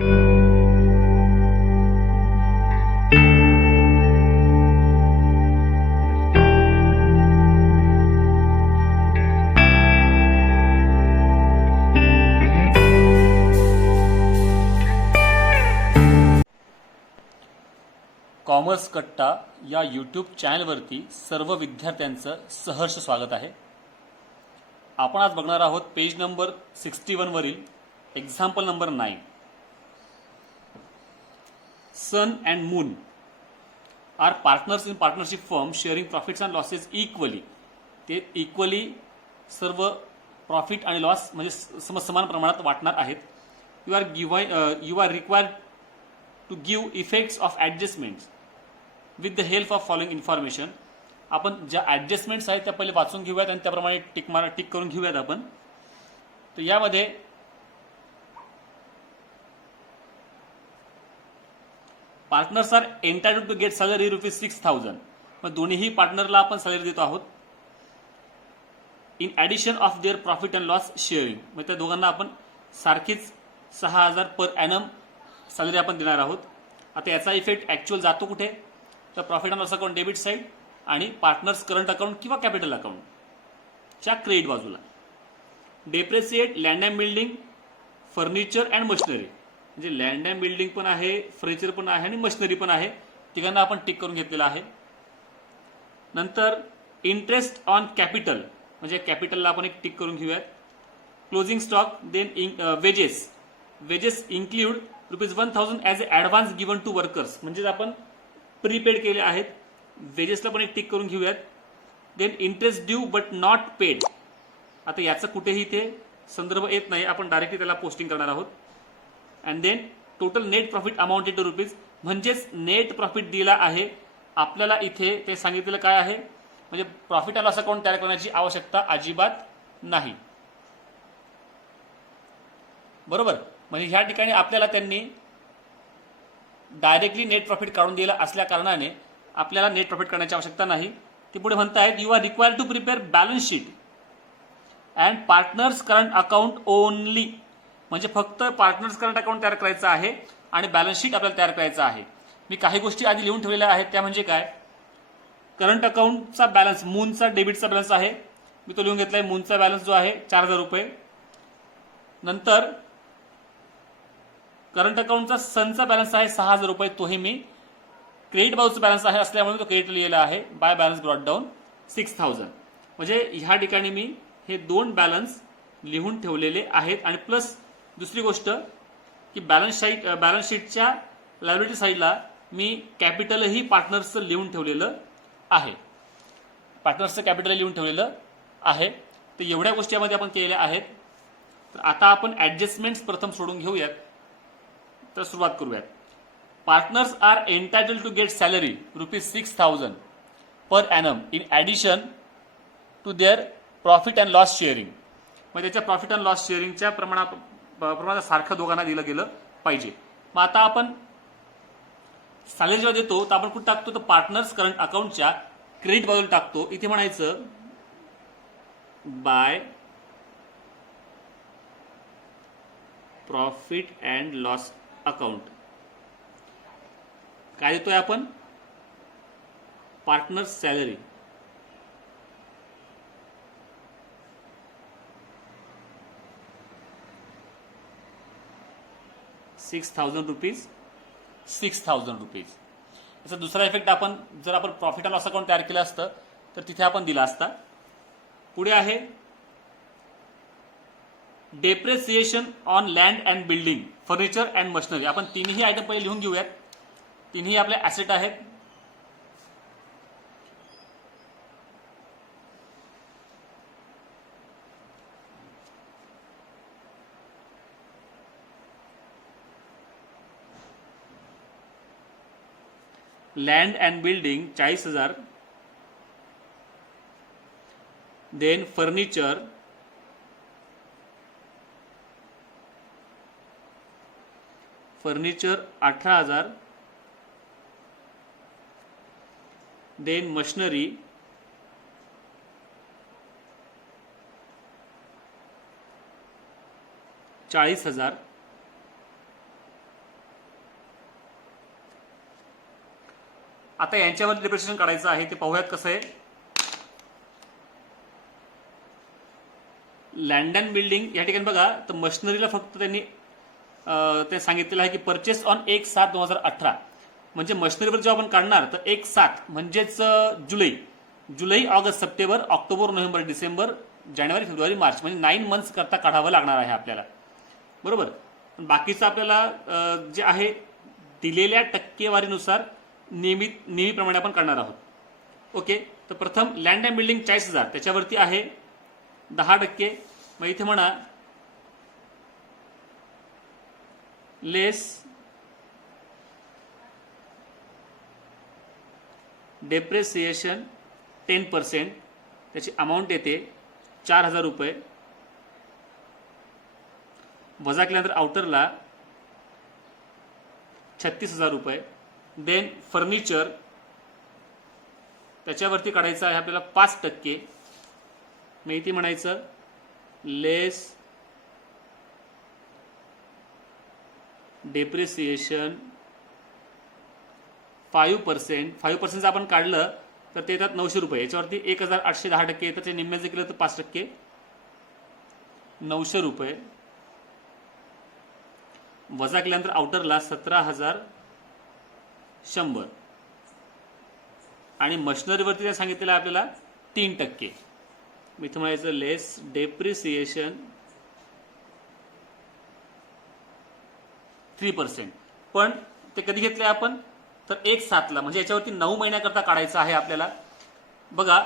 Commerce कट्टा या YouTube चॅनलवरती सर्व विद्यार्थ्यांचं सहर्ष स्वागत आहे. आपण आज बघणार आहोत पेज नंबर 61 वरील example number 9. Sun and Moon are partners in partnership firm sharing profits and losses equally. ते इक्वली सर्व प्रॉफिट आणि लॉस म्हणजे समान प्रमाणात वाटणार आहेत. You are required to give effects of adjustments with the help of following information. आपण ज्या ॲडजस्टमेंट्स आहेत त्या पहिले वाचून घेऊयात आणि त्याप्रमाणे टिक करून घेऊयात आपण. तर यामध्ये partners are entitled to get salary ₹6,000. मग दोन्हीही पार्टनरला आपण सॅलरी देतो आहोत in addition of their profit and loss sharing. मग त्या दोघांना आपण सारखीच 6,000 पर ॲनम सॅलरी आपण देणार आहोत. आता याचा इफेक्ट ॲक्च्युअल जातो कुठे, तर profit and loss account debit side आणि पार्टनर्स करंट अकाउंट किंवा कॅपिटल अकाउंटच्या क्रेडिट बाजूला. Depreciate land and building, furniture and machinery. म्हणजे लँड अँड बिल्डिंग पण आहे, फर्निचर पण आहे आणि मशिनरी पण आहे. तिघांना आपण टिक करून घेतलेला आहे. नंतर इंटरेस्ट ऑन कॅपिटल म्हणजे कॅपिटलला आपण एक टिक करून घेऊयात. Closing stock. Then wages include ₹1,000 as a advance given to workers. म्हणजे आपण प्रीपेड केले आहेत. वेजेसला पण एक टिक करून घेऊयात. Then interest due but not paid. आता याचं कुठेही ते संदर्भ येत नाही, आपण डायरेक्टली त्याला पोस्टिंग करणार आहोत. And then total net profit amounted to rupees. म्हणजेच नेट प्रॉफिट दिला आहे आपल्याला. इथे ते सांगितलेलं काय आहे, म्हणजे प्रॉफिट अँड लॉस अकाउंट तयार करण्याची आवश्यकता अजिबात नाही. बरोबर. म्हणजे ह्या ठिकाणी आपल्याला त्यांनी डायरेक्टली नेट प्रॉफिट काढून दिलं असल्या कारणाने आपल्याला नेट प्रॉफिट करण्याची आवश्यकता नाही. ते पुढे म्हणतायत you are required to prepare balance sheet and partners current account only. म्हणजे फक्त पार्टनर्स करंट अकाउंट तयार करायचं आहे आणि बॅलन्स शीट आपल्याला तयार करायचं आहे. मी काही गोष्टी आधी लिहून ठेवलेल्या आहेत. त्या म्हणजे काय, करंट अकाउंटचा बॅलन्स, मूनचा डेबिटचा बॅलन्स आहे, मी तो लिहून घेतलाय. मूनचा बॅलन्स जो आहे ₹4,000. नंतर करंट अकाउंटचा सनचा बॅलन्स आहे ₹6,000. तोही मी क्रेडिट बाजूचा बॅलन्स आहे असल्यामुळे तो क्रेडिट लिहिलेला आहे. By balance brought down 6,000. म्हणजे ह्या ठिकाणी मी हे दोन बॅलन्स लिहून ठेवलेले आहेत. आणि प्लस दुसरी गोष्ट की बॅलन्स शीटच्या लायबिलिटी साईडला मी कॅपिटलही पार्टनर्सचं लिहून ठेवलेलं आहे. पार्टनर्सचं कॅपिटल लिहून ठेवलेलं आहे. तर एवढ्या गोष्टी यामध्ये आपण केलेल्या आहेत. तर आता आपण ॲडजस्टमेंट्स प्रथम सोडून घेऊयात. तर सुरुवात करूयात. Partners are entitled to get salary ₹6,000 per annum in addition to their profit and loss sharing. मग त्याच्या प्रॉफिट अँड लॉस शेअरिंगच्या प्रमाणात सारखं दोघांना दिलं गेलं पाहिजे. मग आता आपण सॅलरी जेव्हा देतो तर आपण कुठं टाकतो, तर पार्टनर्स करंट अकाउंटच्या क्रेडिट बाजूला टाकतो. इथे म्हणायचं bye profit and loss account. काय देतोय आपण, पार्टनर्स सॅलरी. ₹6,000. याचा दुसरा इफेक्ट आपण जर आपण प्रॉफिट अँड लॉस अकाउंट तयार केलं असतं तर तिथे आपण दिला असता. पुढे आहे depreciation on land and building, furniture and machinery. आपण तिन्ही आयटम पहिले लिहून घेऊयात. तिन्ही आपले ॲसेट आहेत. Land and building 40,000. Then furniture furniture 18,000. Then machinery 40,000. आता यांच्यावर डिप्रिसिएशन काढायचं आहे, ते पाहूयात कसं आहे. लँड अँड बिल्डिंग या ठिकाणी बघा, तर मशिनरीला फक्त त्यांनी ते सांगितलेलं आहे की परचेस ऑन 1/7/2018, म्हणजे मशिनरीवर जेव्हा आपण काढणार तर 1/7 म्हणजेच जुलै, ऑगस्ट, सप्टेंबर, ऑक्टोबर, नोव्हेंबर, डिसेंबर, जानेवारी, फेब्रुवारी, मार्च, म्हणजे 9 मंथ्स करता काढावं लागणार आहे आपल्याला, बरोबर. बाकीचं आपल्याला जे आहे दिलेल्या टक्केवारीनुसार नेहमीप्रमाणे आपण काढणार आहोत. ओके, तर प्रथम लँड अँड बिल्डिंग 40,000, त्याच्यावरती आहे 10%. मग इथे म्हणा लेस डेप्रिसिएशन 10%, त्याची अमाऊंट येते 4,000 रुपये. वजा केल्यानंतर आउटरला 36,000 रुपये. देन फर्निचर, त्याच्यावरती काढायचं आहे आपल्याला 5%. मग इथे म्हणायचं लेस डेप्रिसिएशन 5%. 5% जर आपण काढलं तर ते येतात 900 रुपये. याच्यावरती 1,810% येतात, ते निम्म्याचे केलं तर 5%, 900 रुपये. वजा केल्यानंतर आउटरला 17,100. आणि मशिनरीवरती ते सांगितलेलं आहे आपल्याला 3%. मी इथं म्हणायचं लेस डेप्रिसिएशन 3%. पण ते कधी घेतले आपण तर 1/7ला, म्हणजे याच्यावरती 9 महिन्याकरता काढायचं आहे आपल्याला. बघा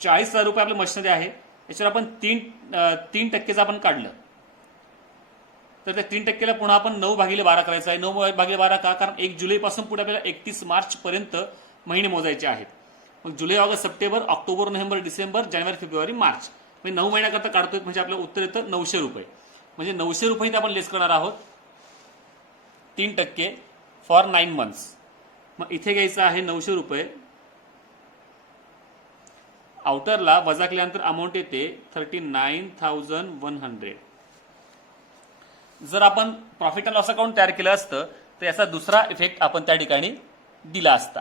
40,000 रुपये आपल्या मशिनरी आहे, याच्यावर आपण 3% आपण काढलं तर त्या 3%ला पुन्हा आपण 9/12 करायचं आहे. 9/12 का? कारण 1 जुलैपासून पुढे आपल्याला 31 मार्च पर्यंत महिने मोजायचे आहेत. मग जुलै, ऑगस्ट, सप्टेंबर, ऑक्टोबर, नोव्हेंबर, डिसेंबर, जानेवारी, फेब्रुवारी, मार्च, म्हणजे 9 महिन्याकरता काढतोय, म्हणजे आपलं उत्तर येतं 900 रुपये. म्हणजे 900 रुपये आपण लेस करणार आहोत 3% फॉर 9 मंथ्स. मग इथे घ्यायचं आहे 900 रुपये. आउटरला वजा केल्यानंतर अमाऊंट येते 39,100. जर आपण प्रॉफिट अँड लॉस अकाउंट तयार केलं असतं तर याचा दुसरा इफेक्ट आपण त्या ठिकाणी दिला असता.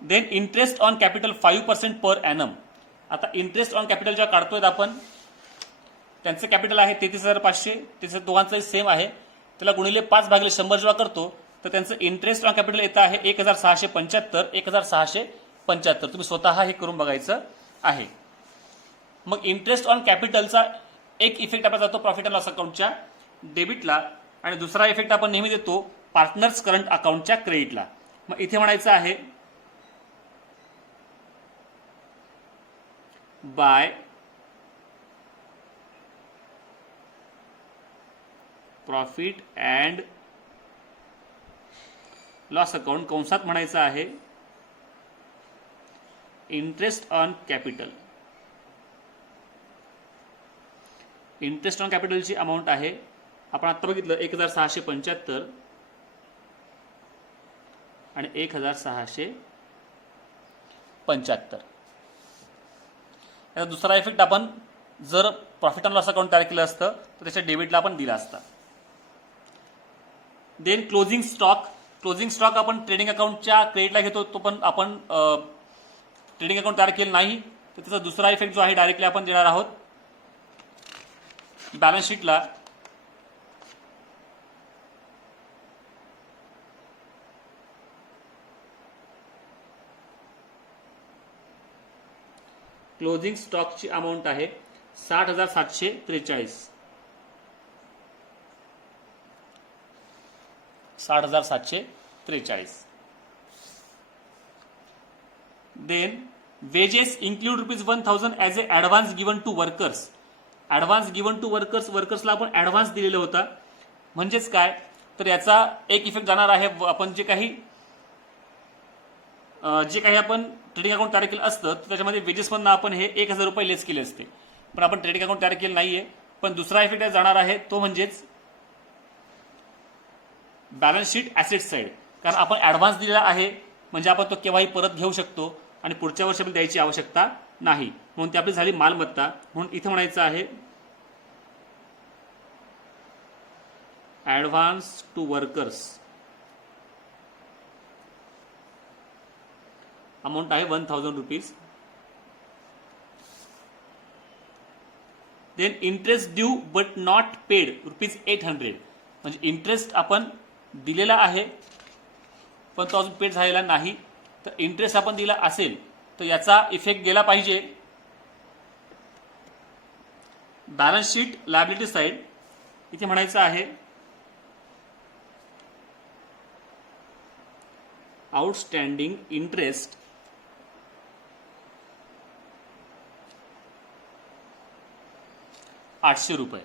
Then interest on capital 5% per annum. आता इंटरेस्ट ऑन कॅपिटल जेव्हा काढतोय आपण, त्यांचं कॅपिटल आहे 33,500, त्याचं दोघांचंही सेम आहे, त्याला गुणिले 5/100 जेव्हा करतो तर त्यांचं इंटरेस्ट ऑन कॅपिटल येतं आहे 1,675. तुम्ही स्वतः हे करून बघायचं आहे. मग इंटरेस्ट ऑन कॅपिटलचा एक इफेक्ट आपला जातो प्रॉफिट अँड लॉस अकाउंटच्या डेबिटला, आणि दुसरा इफेक्ट आपण नेहमी देतो पार्टनर्स करंट अकाउंटच्या क्रेडिटला. मग इथे म्हणायचं आहे by profit and loss account कंसात म्हणायचं आहे interest on capital. Interest on कॅपिटलची अमाऊंट आहे, आपण आता बघितलं 1,675 आणि 1,675. याचा दुसरा इफेक्ट आपण जर प्रॉफिट अँड लॉस अकाउंट तयार केलं असतं तर त्याच्या डेबिटला आपण दिला असता. देन क्लोजिंग स्टॉक आपण ट्रेडिंग अकाउंटच्या क्रेडिटला घेतो, तो पण आपण ट्रेडिंग अकाउंट तयार केलं नाही तर त्याचा दुसरा इफेक्ट जो आहे डायरेक्टली आपण देणार आहोत बॅलन्स शीटला. क्लोजिंग स्टॉकची अमाऊंट आहे 60,743. 60,743. Then wages include ₹1,000 as a advance given to workers. Advance given to वर्कर्सला आपण ॲडव्हान्स दिलेला होता, म्हणजेच काय तर याचा एक इफेक्ट जाणार आहे. आपण जे काही आपण ट्रेडिंग अकाउंट तयार केलं असतं तर त्याच्यामध्ये वेजेसमधनं आपण हे 1,000 रुपये लेस केले असते, पण आपण ट्रेडिंग अकाउंट तयार केलं नाहीये. पण दुसरा इफेक्ट जाणार आहे तो म्हणजेच बॅलन्स शीट ॲसेट साईड, कारण आपण ॲडव्हान्स दिलेला आहे म्हणजे आपण तो केव्हाही परत घेऊ शकतो आणि पुढच्या वर्षी आपण द्यायची आवश्यकता नाही, म्हणून ती आपली झाली मालमत्ता. म्हणून इथे म्हणायचं आहे ॲडव्हान्स टू वर्कर्स अमाऊंट आहे 1000 rupees. Then interest due but not paid ₹800. म्हणजे इंटरेस्ट आपण दिलेला आहे पण तो अजून पेड झालेला नाही. तर इंटरेस्ट आपण दिला असेल तर याचा इफेक्ट गेला पाहिजे बॅलन्स शीट लायबिलिटी साइड. इथे म्हणायचं आहे outstanding interest ₹800.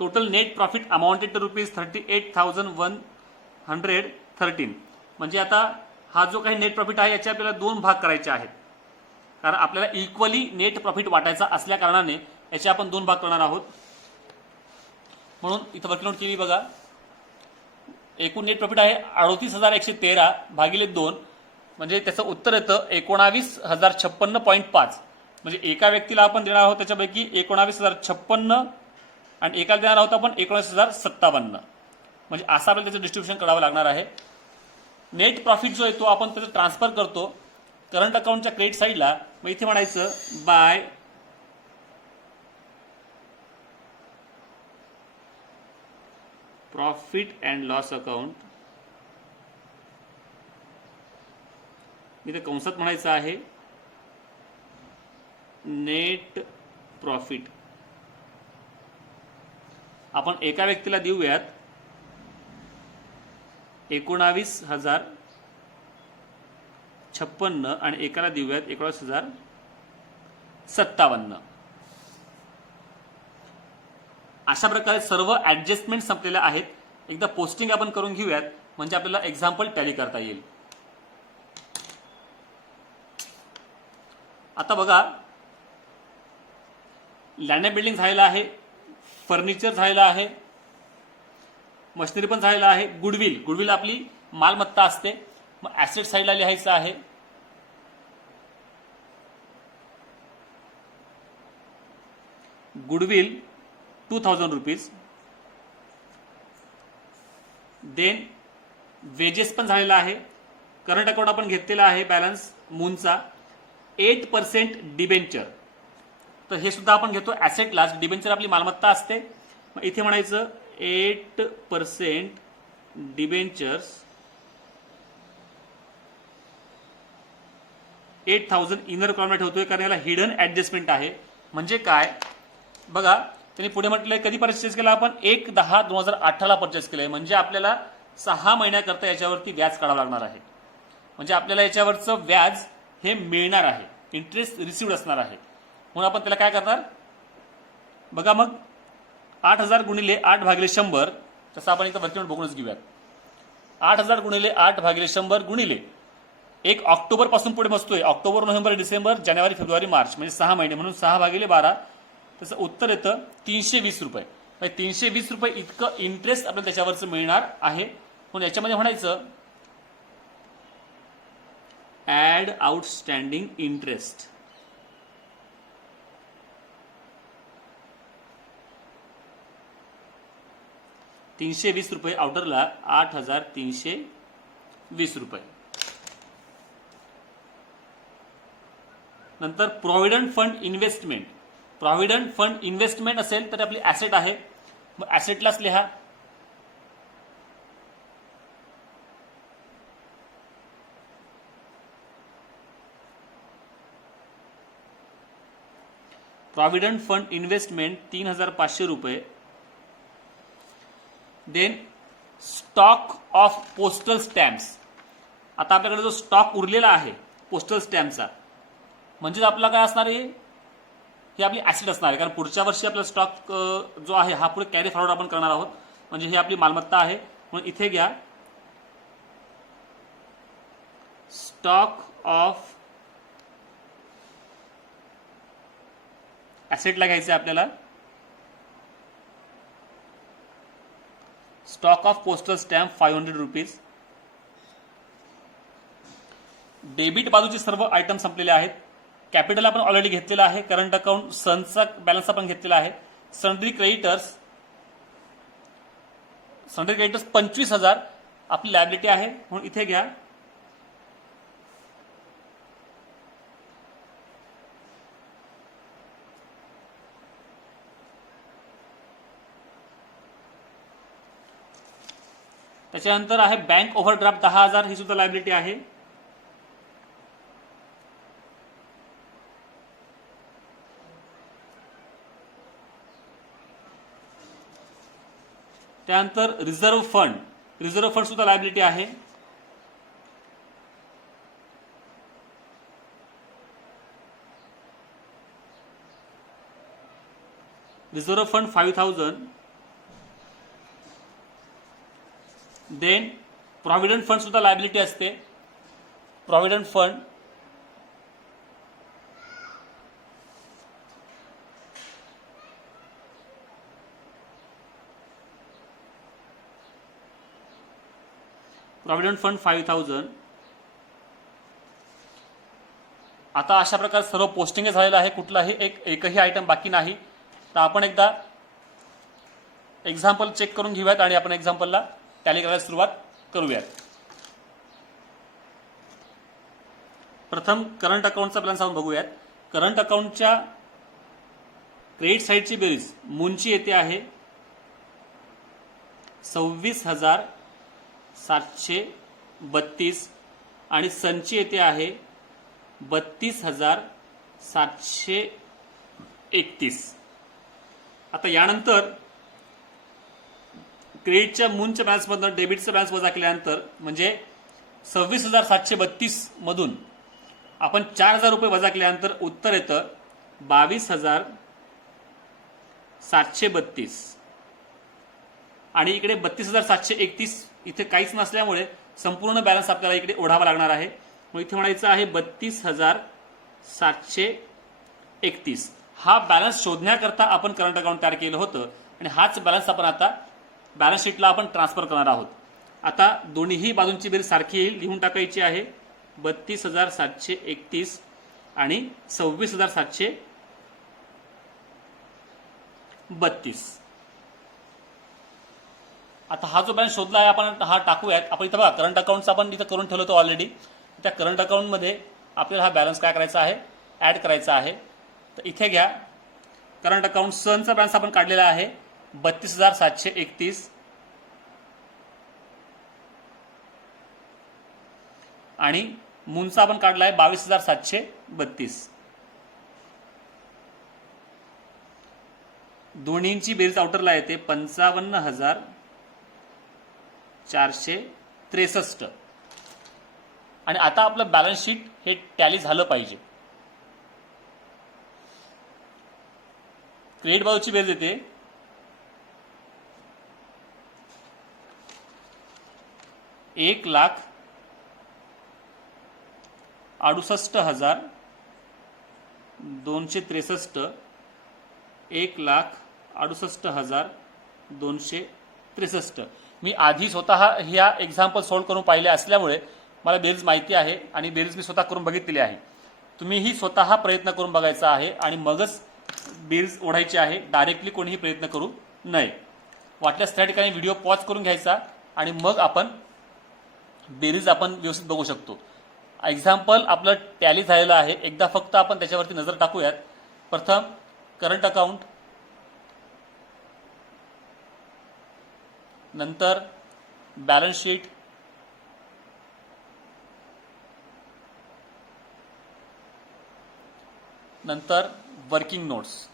Total net profit amounted to ₹38,113. म्हणजे आता हा जो काही नेट प्रॉफिट आहे याचे आपल्याला 2 भाग करायचे आहेत, कारण आपल्याला इक्वली नेट प्रॉफिट वाटायचा असल्या कारणाने याचे आपण 2 भाग करणार आहोत. म्हणून इथं वर्किंग नोट केली बघा. एकूण नेट प्रॉफिट आहे 38,113 भागिले 2, म्हणजे त्याचं उत्तर येतं 19,056.5. म्हणजे एका व्यक्तीला आपण देणार आहोत त्याच्यापैकी 19,056 आणि एकाला देणार आहोत आपण 19,057. म्हणजे असं आपल्याला त्याचं डिस्ट्रीब्युशन करावं लागणार आहे. नेट प्रॉफिट जो आहे तो आपण त्याचं ट्रान्सफर करतो करंट अकाउंटच्या क्रेडिट साईडला. मग इथे म्हणायचं bye profit and loss account. इथे कंसात म्हणायचं आहे नेट प्रॉफिट. आपण एका व्यक्तीला देऊयात 19,056 आणि एकाला देऊयात 19,057. अशा प्रकारे सर्व ऍडजस्टमेंट संपलेल्या आहेत. एकदा पोस्टिंग आपण करून घेऊयात म्हणजे आपल्याला एक्झाम्पल टॅली करता येईल. आता बघा, लँड अँड बिल्डिंग झालेला आहे, फर्निचर झालेला आहे, मशिनरी पण झालेला आहे. गुडविल आपली मालमत्ता असते. मग ऍसेट साईडला लिहायचं आहे गुडविल 2,000 रुपीज. देन वेजेस पण झालेला आहे. करंट अकाउंट आपण घेतलेला आहे बॅलन्स मूनचा. 8% डिबेंचर, तर हे सुद्धा आपण घेतो ऍसेटलाच. डिबेंचर आपली मालमत्ता असते. मग इथे म्हणायचं 8% डिबेंचर्स 8,000 इनर कॉलमला ठेवतोय कारण याला हिडन ऍडजस्टमेंट आहे. म्हणजे काय बघा, त्यांनी पुढे म्हटलंय कधी परचेस केला आपण 1/10/2018 परचेस केलंय. म्हणजे आपल्याला 6 महिन्याकरता याच्यावरती व्याज काढावं लागणार आहे. म्हणजे आपल्याला याच्यावरचं व्याज हे मिळणार आहे, इंटरेस्ट रिसिव्ड असणार आहे. म्हणून आपण त्याला काय करणार बघा, मग 8,000 गुणिले 8/100, तसं आपण इथं वर्किंग नोट बघूनच घेऊयात. 8,000 गुणिले 8/100 गुणिले 1 ऑक्टोबर पासून पुढे बसतोय. ऑक्टोबर, नोव्हेंबर, डिसेंबर, जानेवारी, फेब्रुवारी, मार्च, म्हणजे 6 महिने. म्हणून 6/12 त्याचं उत्तर येतं 320 रुपये. म्हणजे 320 रुपये इतकं इंटरेस्ट आपल्याला त्याच्यावरचं मिळणार आहे. म्हणून याच्यामध्ये म्हणायचं ऍड आउटस्टँडिंग इंटरेस्ट. ₹320 आउटरला 8,320 रुपये. नंतर provident fund investment. Provident fund investment असेल तर आपली ऍसेट आहे. मग ऍसेटलाच लिहा प्रॉव्हिडंट फंड इन्व्हेस्टमेंट 3,500 रुपये. Then stock of postal stamps. आता आपल्याकडे जो स्टॉक उरलेला आहे पोस्टल स्टॅम्पचा, म्हणजे आपला काय असणार आहे, हे आपली ऍसेट असणार आहे. कारण पुढच्या वर्षी आपला स्टॉक जो आहे हा पुढे कॅरी फॉरवर्ड आपण करणार आहोत. म्हणजे हे आपली मालमत्ता आहे. म्हणून इथे घ्या स्टॉक ऑफ ऍसेटला घ्यायचं आहे आपल्याला. Stock of postal stamp 500 rupees. Debit बाजूचे सर्व आयटम संपलेले आहेत. कॅपिटल आपण ऑलरेडी घेतलेला आहे. करंट अकाउंट सनचा बॅलन्स आपण घेतलेला आहे. सन्ड्री क्रेडिटर्स 25,000 आपली लायबिलिटी आहे, म्हणून इथे घ्या. त्याच्यानंतर आहे बँक ओव्हरड्राफ्ट 10,000, ही सुद्धा लायबिलिटी आहे. त्यानंतर रिझर्व्ह फंड सुद्धा लायबिलिटी आहे. Reserve fund 5,000. Then provident fund सुद्धा लायबिलिटी असते. Provident fund provident fund 5,000. आता अशा प्रकारे सर्व पोस्टिंग झालेलं आहे, कुठलाही एकही आयटम बाकी नाही. तर आपण एकदा एक्झाम्पल चेक करून घेऊयात आणि आपण एक्झाम्पलला टॅली करायला सुरुवात करूयात. प्रथम करंट अकाउंटचा बॅलन्स आपण बघूयात. करंट अकाउंटच्या क्रेडिट साईडची बेरीज मूनची येते आहे 26,732 आणि सनची येते आहे 32,731. आता यानंतर क्रेडिटच्या मूनच्या बॅलन्समधून डेबिटचा बॅलन्स वजा केल्यानंतर म्हणजे 26,732 मधून आपण 4,000 रुपये वजा केल्यानंतर उत्तर येतं 22,732 आणि इकडे 32,731 इथे काहीच नसल्यामुळे संपूर्ण बॅलन्स आपल्याला इकडे ओढावा लागणार आहे. मग इथे म्हणायचं आहे 32,731. हा बॅलन्स शोधण्याकरता आपण करंट अकाउंट तयार केलं होतं आणि हाच बॅलन्स आपण आता बॅलन्स शीटला आपण ट्रान्सफर करणार आहोत. आता दोन्ही बाजूंची बेरीज सारखी येईल, लिहून टाकायची आहे 32,731 आणि 26,732. आता हा जो बॅलन्स शोधला आहे आपण हा टाकूयात. आपण इथं बघा करंट अकाउंटचा आपण इथं करून ठेवलं होतं ऑलरेडी. त्या करंट अकाउंटमध्ये आपल्याला हा बॅलन्स काय करायचा आहे, ऍड करायचा आहे. तर इथे घ्या करंट अकाउंट सनचा बॅलन्स आपण काढलेला आहे 32,731 आणि मूनचा आपण काढला आहे 22,732. दोन्हींची बेरीज आउटरला येते 55,463 आणि आता आपलं बॅलन्स शीट हे टॅली झालं पाहिजे. क्रेडिट बाजूची बेरीज येते 1,68,263 1,68,263. मी आधी स्वतः ह्या एक्झाम्पल सॉल्व्ह करून पाहिले असल्यामुळे मला बेरीज माहिती आहे आणि बेरीज मी स्वतः करून बघितलेली आहे. तुम्हीही स्वतः प्रयत्न करून बघायचा आहे आणि मगच बेरीज ओढायची आहे. डायरेक्टली कोणीही प्रयत्न करू नये. वाटल्यास त्या ठिकाणी व्हिडिओ पॉज करून घ्यायचा आणि मग आपण बेरीज आपण व्यवस्थित बघू शकतो. एक्झाम्पल आपलं टॅली झालेलं आहे. एकदा फक्त आपण त्याच्यावरती नजर टाकूयात. प्रथम करंट अकाउंट, नंतर बॅलन्स शीट, नंतर वर्किंग नोट्स.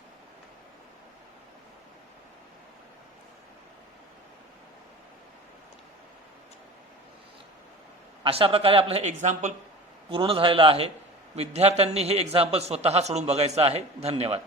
अशा प्रकारे आपलं हे एक्झाम्पल पूर्ण झालेलं आहे. विद्यार्थ्यांनी हे एक्झाम्पल स्वतः सोडून बघायचं आहे. धन्यवाद.